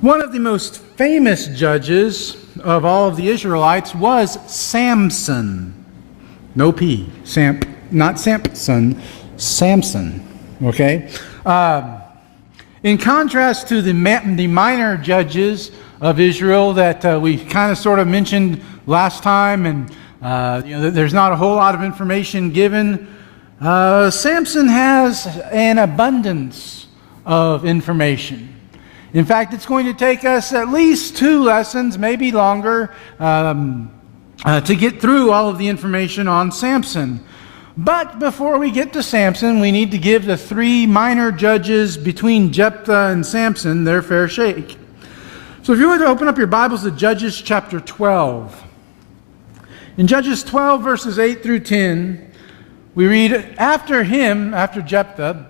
One of the most famous judges of all of the Israelites was Samson. No P. Not Samson. Samson. Okay? In contrast to the minor judges of Israel that we kind of sort of mentioned last time, and there's not a whole lot of information given, Samson has an abundance of information. In fact, it's going to take us at least 2 lessons, maybe longer, to get through all of the information on Samson. But before we get to Samson, we need to give the 3 minor judges between Jephthah and Samson their fair shake. So if you were to open up your Bibles to Judges chapter 12. In Judges 12, verses 8 through 10, we read, after Jephthah,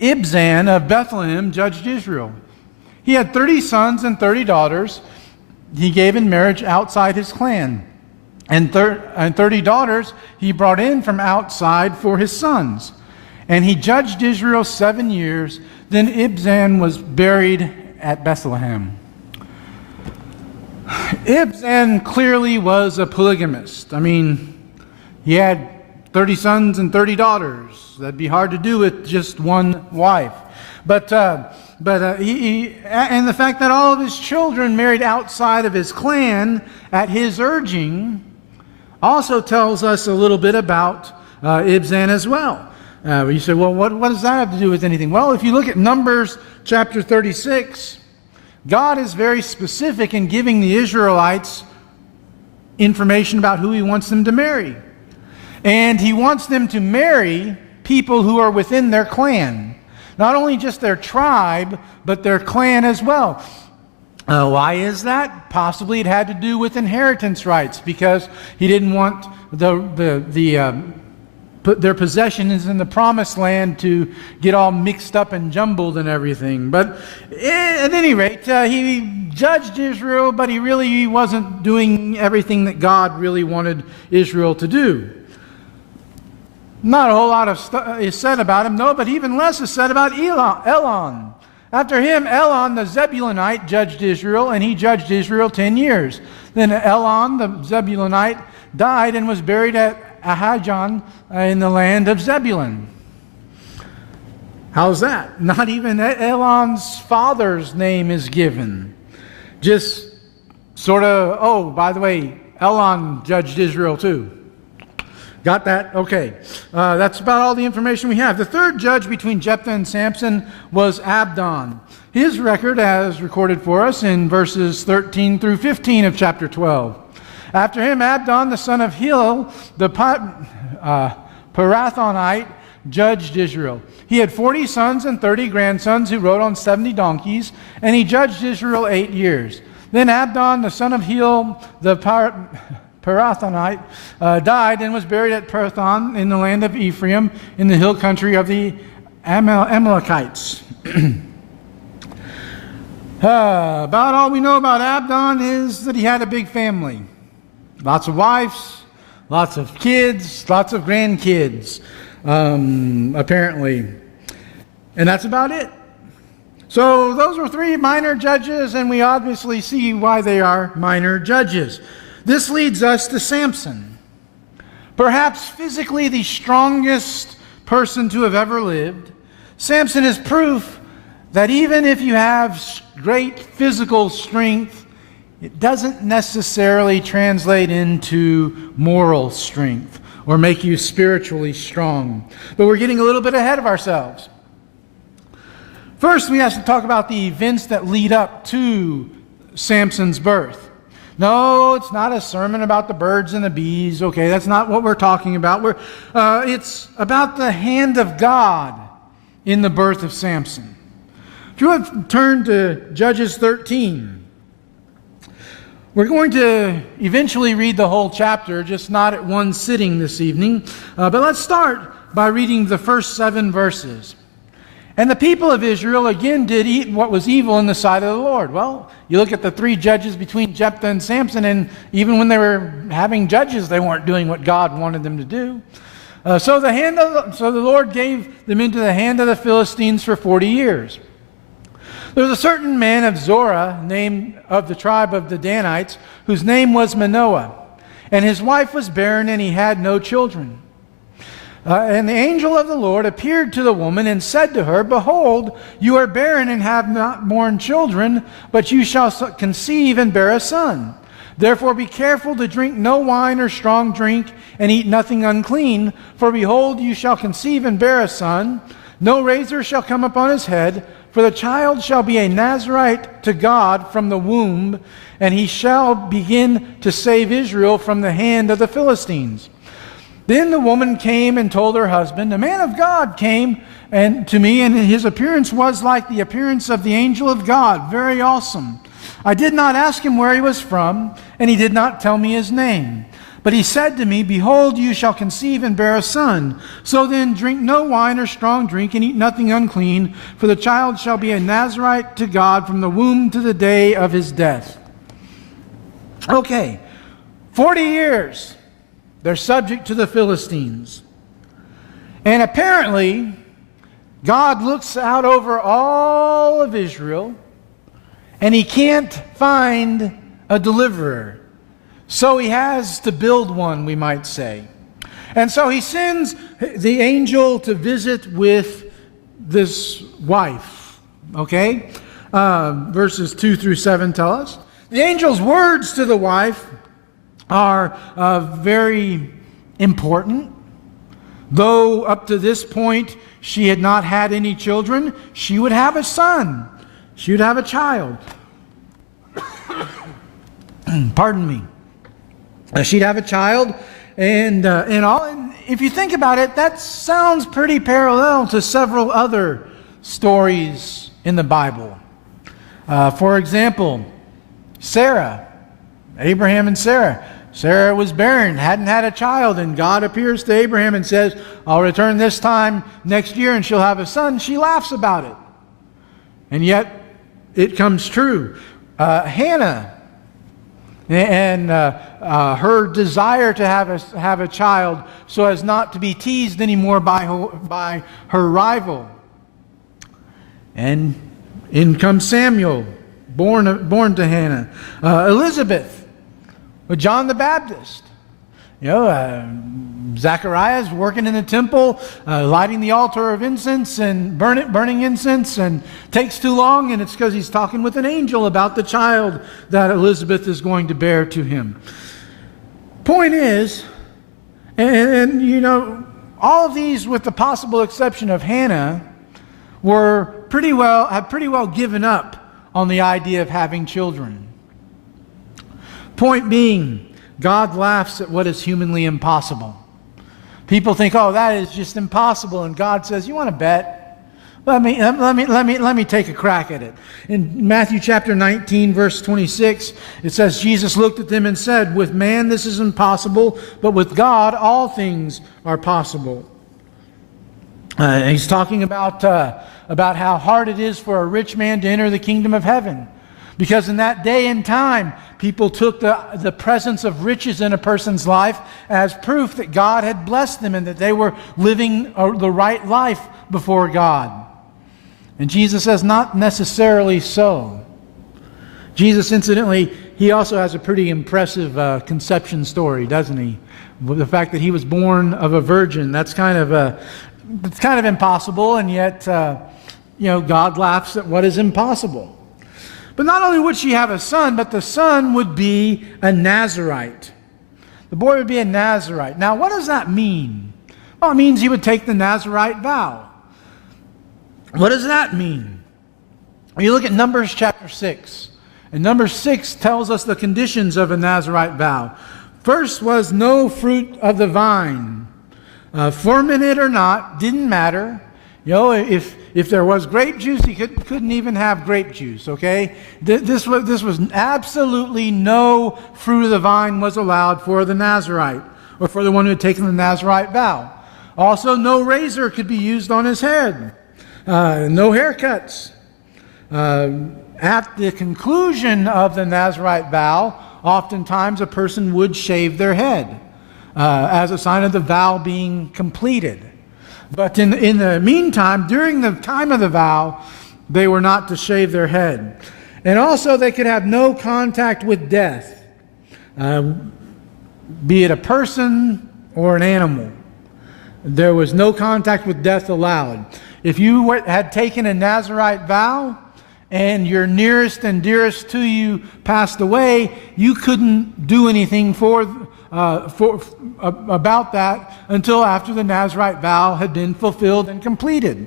Ibzan of Bethlehem judged Israel. He had 30 sons and 30 daughters he gave in marriage outside his clan. And 30 daughters he brought in from outside for his sons. And he judged Israel 7 years. Then Ibzan was buried at Bethlehem. Ibzan clearly was a polygamist. I mean, he had 30 sons and 30 daughters. That'd be hard to do with just one wife. But he and the fact that all of his children married outside of his clan at his urging also tells us a little bit about Ibzan as well. You say, well, what does that have to do with anything? Well, if you look at Numbers chapter 36, God is very specific in giving the Israelites information about who he wants them to marry. And he wants them to marry people who are within their clan. Not only just their tribe, but their clan as well. Why is that? Possibly it had to do with inheritance rights, because he didn't want their possessions in the promised land to get all mixed up and jumbled and everything. But at any rate, he judged Israel, but he really wasn't doing everything that God really wanted Israel to do. Not a whole lot is said about him, no, but even less is said about Elon. After him, Elon the Zebulunite judged Israel, and he judged Israel 10 years. Then Elon the Zebulunite died and was buried at Ahajon in the land of Zebulun. How's that? Not even Elon's father's name is given. Just sort of, oh, by the way, Elon judged Israel too. Got that? Okay. That's about all the information we have. The third judge between Jephthah and Samson was Abdon. His record, as recorded for us in verses 13 through 15 of chapter 12. After him, Abdon, the son of Hillel, the Pirathonite, judged Israel. He had 40 sons and 30 grandsons who rode on 70 donkeys, and he judged Israel 8 years. Then Abdon, the son of Hillel, the Pirathonite, died and was buried at Pirathon in the land of Ephraim in the hill country of the Amalekites. About all we know about Abdon is that he had a big family. Lots of wives, lots of kids, lots of grandkids, apparently. And that's about it. So those were 3 minor judges, and we obviously see why they are minor judges. This leads us to Samson, perhaps physically the strongest person to have ever lived. Samson is proof that even if you have great physical strength, it doesn't necessarily translate into moral strength or make you spiritually strong. But we're getting a little bit ahead of ourselves. First, we have to talk about the events that lead up to Samson's birth. No, it's not a sermon about the birds and the bees. Okay, that's not what we're talking about. It's about the hand of God in the birth of Samson. If you want to turn to Judges 13, we're going to eventually read the whole chapter, just not at one sitting this evening. But let's start by reading the first 7 verses. And the people of Israel again did what was evil in the sight of the Lord. Well, you look at the 3 judges between Jephthah and Samson, and even when they were having judges, they weren't doing what God wanted them to do. So the Lord gave them into the hand of the Philistines for 40 years. There was a certain man of Zorah, named of the tribe of the Danites, whose name was Manoah. And his wife was barren, and he had no children. And the angel of the Lord appeared to the woman and said to her, Behold, you are barren and have not borne children, but you shall conceive and bear a son. Therefore be careful to drink no wine or strong drink, and eat nothing unclean. For behold, you shall conceive and bear a son. No razor shall come upon his head, for the child shall be a Nazarite to God from the womb, and he shall begin to save Israel from the hand of the Philistines. Then the woman came and told her husband, A man of God came to me, and his appearance was like the appearance of the angel of God, very awesome. I did not ask him where he was from, and he did not tell me his name. But he said to me, Behold, you shall conceive and bear a son. So then drink no wine or strong drink, and eat nothing unclean, for the child shall be a Nazarite to God from the womb to the day of his death. Okay, 40 years. They're subject to the Philistines. And apparently, God looks out over all of Israel, and he can't find a deliverer. So he has to build one, we might say. And so he sends the angel to visit with this wife. Okay? Verses 2 through 7 tell us. The angel's words to the wife are very important. Though up to this point she had not had any children, she would have a son. She would have a child. Pardon me. She'd have a child, and if you think about it, that sounds pretty parallel to several other stories in the Bible. For example, Sarah, Abraham and Sarah. Sarah was barren, hadn't had a child, and God appears to Abraham and says, I'll return this time next year and she'll have a son. She laughs about it. And yet, it comes true. Hannah and her desire to have a child so as not to be teased anymore by her rival. And in comes Samuel, born to Hannah. Elizabeth, with John the Baptist. Zacharias working in the temple, lighting the altar of incense and burning incense, and takes too long, and it's because he's talking with an angel about the child that Elizabeth is going to bear to him. Point is, and all of these, with the possible exception of Hannah, have pretty well given up on the idea of having children. Point being, God laughs at what is humanly impossible. People think, oh, that is just impossible, and God says, you want to bet? Let me take a crack at it. In Matthew chapter 19, verse 26, it says, Jesus looked at them and said, with man this is impossible, but with God all things are possible. He's talking about how hard it is for a rich man to enter the kingdom of heaven. Because in that day and time, people took the presence of riches in a person's life as proof that God had blessed them and that they were living the right life before God. And Jesus says, not necessarily so. Jesus, incidentally, he also has a pretty impressive conception story, doesn't he? The fact that he was born of a virgin, that's kind of impossible, and yet, God laughs at what is impossible. But not only would she have a son, but the son would be a Nazarite. The boy would be a Nazarite. Now, what does that mean? Well, it means he would take the Nazarite vow. What does that mean? When you look at Numbers chapter 6, and Numbers 6 tells us the conditions of a Nazarite vow. First was no fruit of the vine. Fermented or not, didn't matter. If there was grape juice, he couldn't even have grape juice, okay? This was absolutely no fruit of the vine was allowed for the Nazarite, or for the one who had taken the Nazarite vow. Also, no razor could be used on his head. No haircuts. At the conclusion of the Nazarite vow, oftentimes a person would shave their head as a sign of the vow being completed. But in the meantime, during the time of the vow, they were not to shave their head. And also they could have no contact with death, be it a person or an animal. There was no contact with death allowed. If you had taken a Nazirite vow and your nearest and dearest to you passed away, you couldn't do anything about that until after the Nazirite vow had been fulfilled and completed.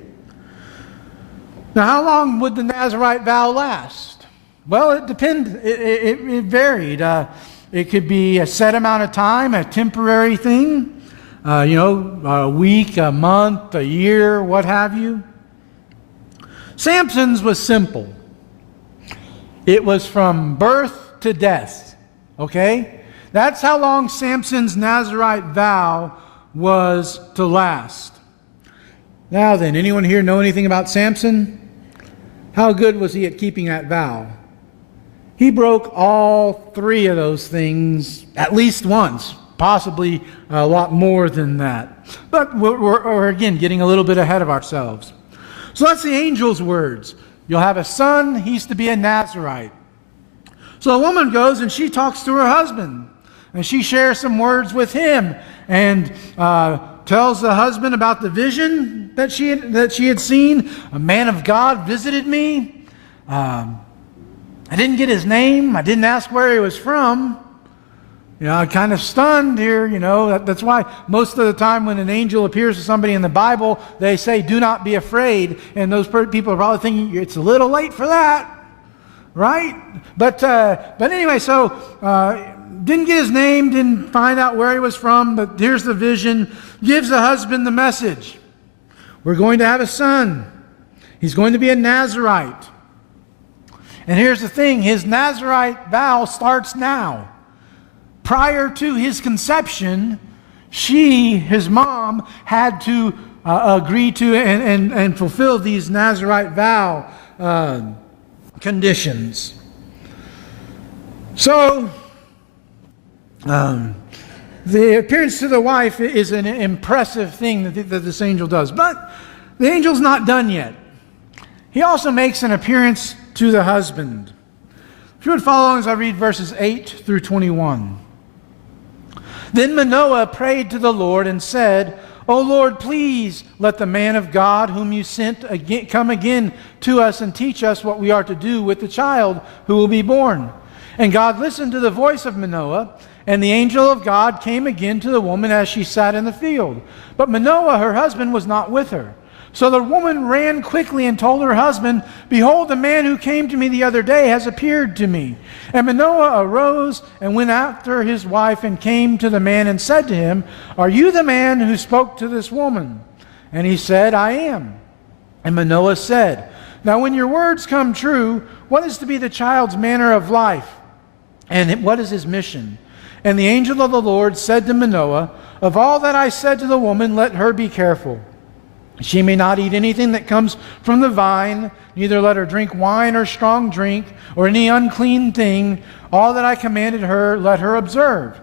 Now, how long would the Nazirite vow last? Well, it depended. It varied. It could be a set amount of time, a temporary thing. A week, a month, a year, what have you. Samson's was simple. It was from birth to death. Okay? That's how long Samson's Nazirite vow was to last. Now then, anyone here know anything about Samson? How good was he at keeping that vow? He broke all three of those things at least once. Possibly a lot more than that. But we're again getting a little bit ahead of ourselves. So that's the angel's words. You'll have a son, he's to be a Nazirite. So a woman goes and she talks to her husband. And she shares some words with him. And tells the husband about the vision that she had seen. A man of God visited me. I didn't get his name. I didn't ask where he was from. I'm kind of stunned here, That's why most of the time when an angel appears to somebody in the Bible, they say, do not be afraid. And those people are probably thinking, it's a little late for that, right? But anyway, so didn't get his name, didn't find out where he was from, but here's the vision. Gives the husband the message. We're going to have a son. He's going to be a Nazirite. And here's the thing, his Nazirite vow starts now. Prior to his conception, his mom, had to agree to and fulfill these Nazirite vow conditions. So, the appearance to the wife is an impressive thing that this angel does. But the angel's not done yet. He also makes an appearance to the husband. If you would follow along as I read verses 8 through 21. Then Manoah prayed to the Lord and said, O Lord, please let the man of God whom you sent come again to us and teach us what we are to do with the child who will be born. And God listened to the voice of Manoah, and the angel of God came again to the woman as she sat in the field. But Manoah, her husband, was not with her. So the woman ran quickly and told her husband, Behold, the man who came to me the other day has appeared to me. And Manoah arose and went after his wife and came to the man and said to him, Are you the man who spoke to this woman? And he said, I am. And Manoah said, Now when your words come true, what is to be the child's manner of life? And what is his mission? And the angel of the Lord said to Manoah, Of all that I said to the woman, let her be careful. She may not eat anything that comes from the vine, neither let her drink wine or strong drink, or any unclean thing. All that I commanded her, let her observe.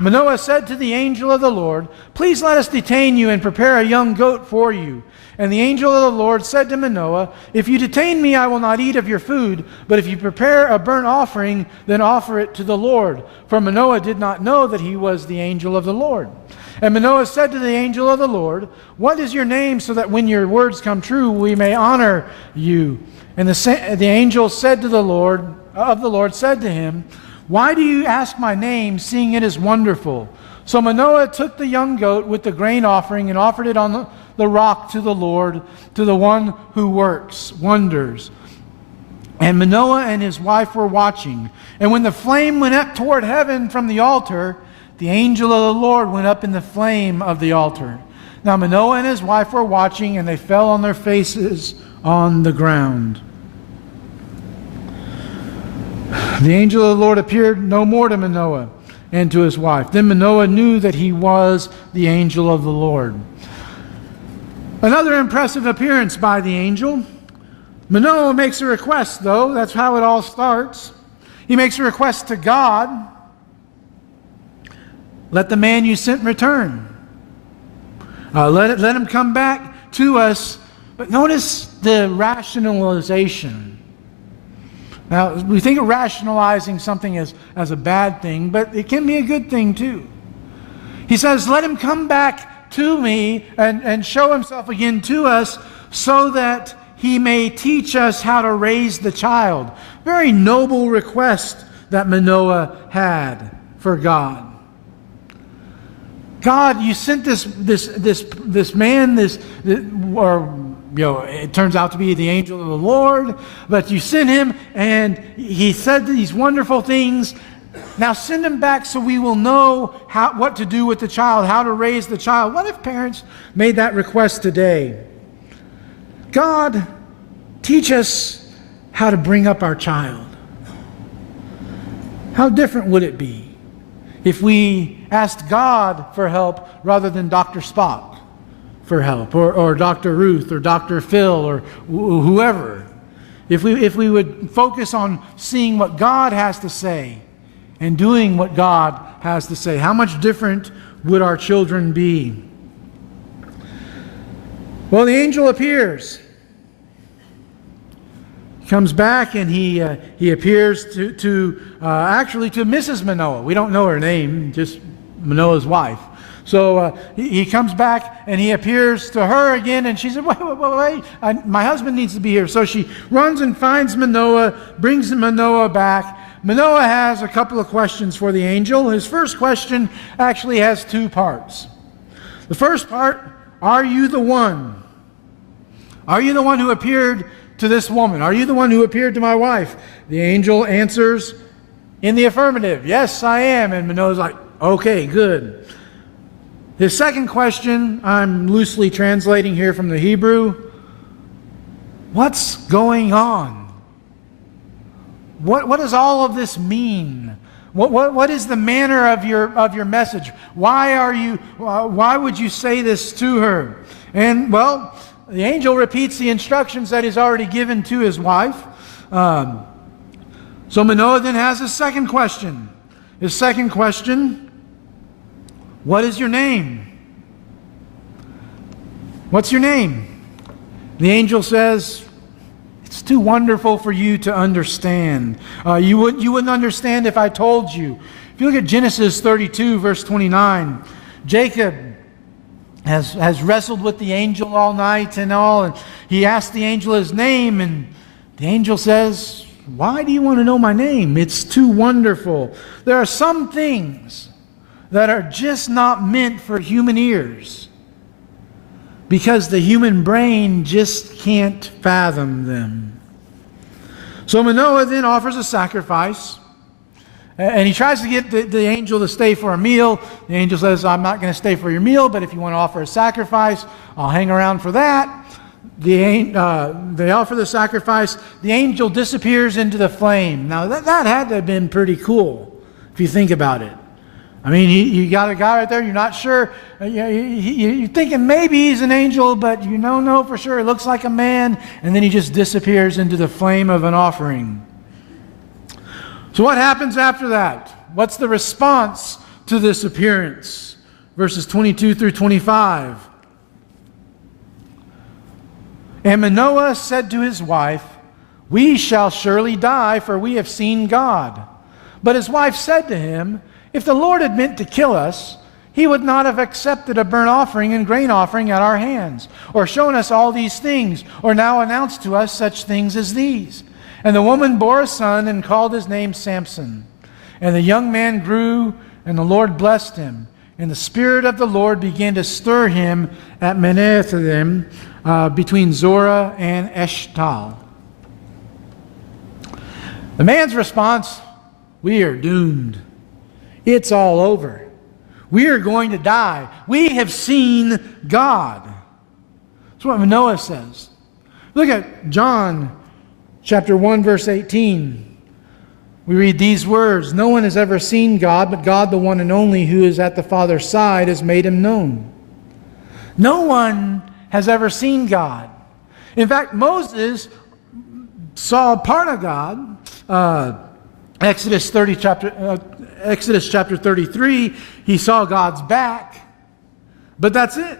Manoah said to the angel of the Lord, Please let us detain you and prepare a young goat for you. And the angel of the Lord said to Manoah, If you detain me, I will not eat of your food, but if you prepare a burnt offering, then offer it to the Lord. For Manoah did not know that he was the angel of the Lord. And Manoah said to the angel of the Lord, What is your name, so that when your words come true, we may honor you? And the angel said to the Lord, said to him, Why do you ask my name, seeing it is wonderful? So Manoah took the young goat with the grain offering and offered it on the rock to the Lord, to the one who works wonders. And Manoah and his wife were watching. And when the flame went up toward heaven from the altar, the angel of the Lord went up in the flame of the altar. Now Manoah and his wife were watching, and they fell on their faces on the ground. The angel of the Lord appeared no more to Manoah and to his wife. Then Manoah knew that he was the angel of the Lord. Another impressive appearance by the angel. Manoah makes a request, though. That's how it all starts. He makes a request to God. Let the man you sent return. Let him come back to us But notice the rationalization. Now, we think of rationalizing something as a bad thing, but it can be a good thing too. He says, let him come back to me and show himself again to us so that he may teach us how to raise the child. Very noble request that Manoah had for God. God, you sent this man, it turns out to be the angel of the Lord, but you sent him and he said these wonderful things. Now send him back so we will know what to do with the child, how to raise the child. What if parents made that request today? God, teach us how to bring up our child. How different would it be if we asked God for help rather than Dr. Spock for help, or Dr. Ruth, or Dr. Phil, or whoever? If we would focus on seeing what God has to say and doing what God has to say, how much different would our children be? Well, the angel appears. Comes back and he appears to Mrs. Manoah. We don't know her name, just Manoah's wife. So he comes back and he appears to her again, and she said, wait, my husband needs to be here. So she runs and finds Manoah, brings Manoah back. Manoah has a couple of questions for the angel. His first question actually has two parts. The first part, are you the one? Are you the one who appeared to this woman? Are you the one who appeared to my wife? The angel answers in the affirmative. Yes, I am. And Manoah's like, okay, good. His second question, I'm loosely translating here from the Hebrew. What's going on? What does all of this mean? What is the manner of your message? Why would you say this to her? And well, the angel repeats the instructions that he's already given to his wife. So Manoah then has a second question. His second question, what is your name? What's your name? The angel says, it's too wonderful for you to understand. You wouldn't understand if I told you. If you look at Genesis 32, verse 29, Jacob has wrestled with the angel all night and all, and he asked the angel his name, and the angel says, why do you want to know my name? It's too wonderful. There are some things that are just not meant for human ears because the human brain just can't fathom them. So Manoah then offers a sacrifice. And he tries to get the angel to stay for a meal. The angel says, I'm not going to stay for your meal, but if you want to offer a sacrifice, I'll hang around for that. They offer the sacrifice. The angel disappears into the flame. Now, that had to have been pretty cool, if you think about it. I mean, you got a guy right there, you're not sure. You're thinking maybe he's an angel, but you don't know for sure. It looks like a man. And then he just disappears into the flame of an offering. So what happens after that? What's the response to this appearance? Verses 22 through 25. And Manoah said to his wife, we shall surely die, for we have seen God. But his wife said to him, if the Lord had meant to kill us, he would not have accepted a burnt offering and grain offering at our hands, or shown us all these things, or now announced to us such things as these. And the woman bore a son and called his name Samson. And the young man grew, and the Lord blessed him. And the Spirit of the Lord began to stir him at Menathaim, between Zorah and Eshtal. The man's response, we are doomed. It's all over. We are going to die. We have seen God. That's what Manoah says. Look at John chapter 1, verse 18. We read these words, no one has ever seen God, but God, the one and only, who is at the Father's side, has made him known. No one has ever seen God. In fact, Moses saw part of God. Exodus chapter 33, he saw God's back. But that's it.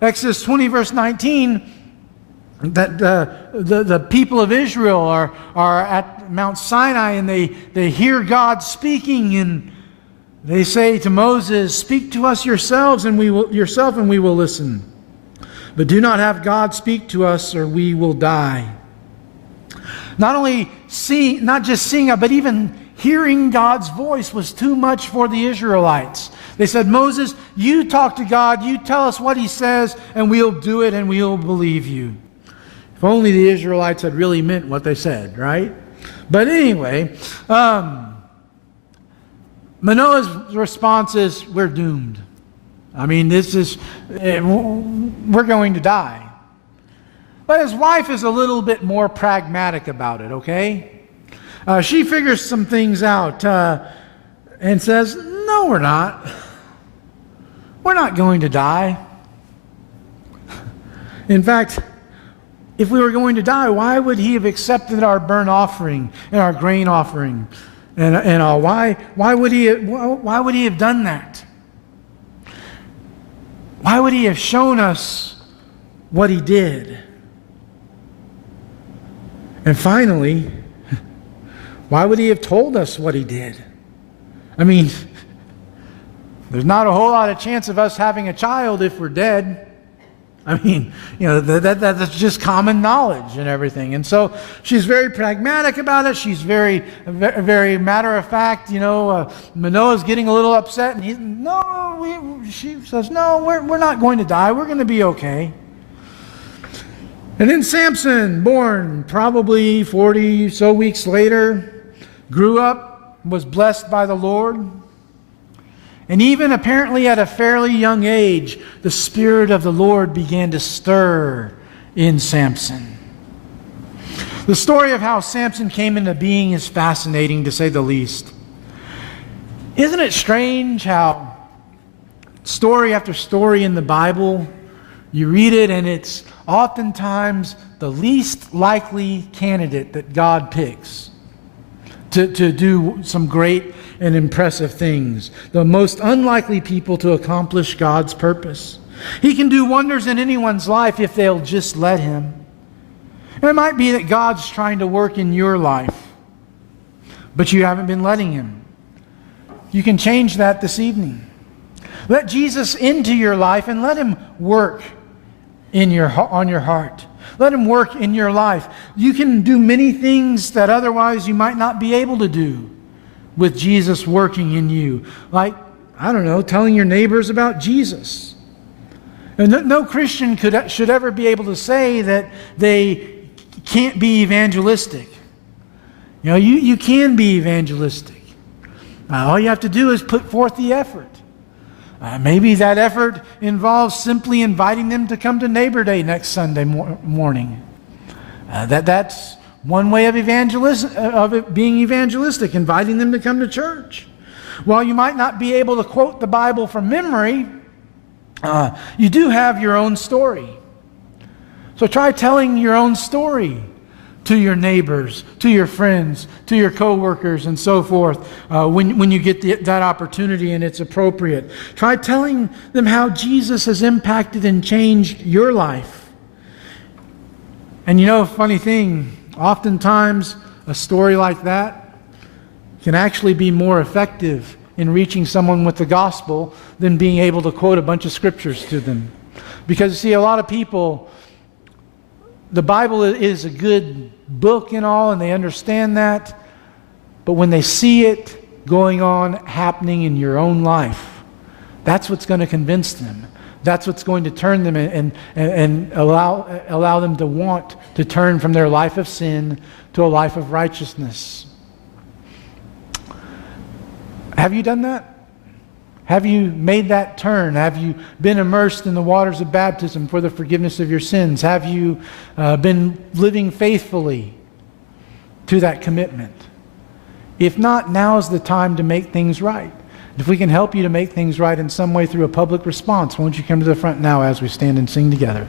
Exodus 20, verse 19, that the people of Israel are at Mount Sinai, and they hear God speaking, and they say to Moses, "Speak to us yourself, and we will listen. But do not have God speak to us, or we will die." Not just seeing it, but even hearing God's voice was too much for the Israelites. They said, "Moses, you talk to God, you tell us what He says, and we'll do it, and we'll believe you." If only the Israelites had really meant what they said, right? But anyway, Manoah's response is, "We're doomed. I mean, we're going to die." But his wife is a little bit more pragmatic about it, okay? She figures some things out and says, "No, we're not. We're not going to die. In fact, if we were going to die, why would He have accepted our burnt offering and our grain offering and all? Why would He have done that? Why would He have shown us what He did? And finally, why would He have told us what He did? I mean, there's not a whole lot of chance of us having a child if we're dead. I mean, that's just common knowledge and everything. And so she's very pragmatic about it. She's very, very matter of fact. Manoah's getting a little upset, and she says, "No, we're not going to die. We're going to be okay." And then Samson, born probably 40 so weeks later, grew up, was blessed by the Lord. And even apparently at a fairly young age, the Spirit of the Lord began to stir in Samson. The story of how Samson came into being is fascinating, to say the least. Isn't it strange how story after story in the Bible, you read it and it's oftentimes the least likely candidate that God picks to do some great and impressive things. The most unlikely people to accomplish God's purpose. He can do wonders in anyone's life if they'll just let Him. And it might be that God's trying to work in your life, but you haven't been letting Him. You can change that this evening. Let Jesus into your life and let Him work on your heart. Let Him work in your life. You can do many things that otherwise you might not be able to do with Jesus working in you. Like, telling your neighbors about Jesus. And no Christian should ever be able to say that they can't be evangelistic. You can be evangelistic. All you have to do is put forth the effort. Maybe that effort involves simply inviting them to come to Neighbor Day next Sunday morning. That's one way of being evangelistic, inviting them to come to church. While you might not be able to quote the Bible from memory, you do have your own story. So try telling your own story to your neighbors, to your friends, to your co-workers, and so forth, when you get that opportunity and it's appropriate. Try telling them how Jesus has impacted and changed your life. And funny thing, oftentimes a story like that can actually be more effective in reaching someone with the gospel than being able to quote a bunch of scriptures to them. Because you see, a lot of people, the Bible is a good book and all, and they understand that. But when they see it going on, happening in your own life, that's what's going to convince them. That's what's going to turn them and allow them to want to turn from their life of sin to a life of righteousness. Have you done that? Have you made that turn? Have you been immersed in the waters of baptism for the forgiveness of your sins? Have you been living faithfully to that commitment? If not, now's the time to make things right. If we can help you to make things right in some way through a public response, won't you come to the front now as we stand and sing together?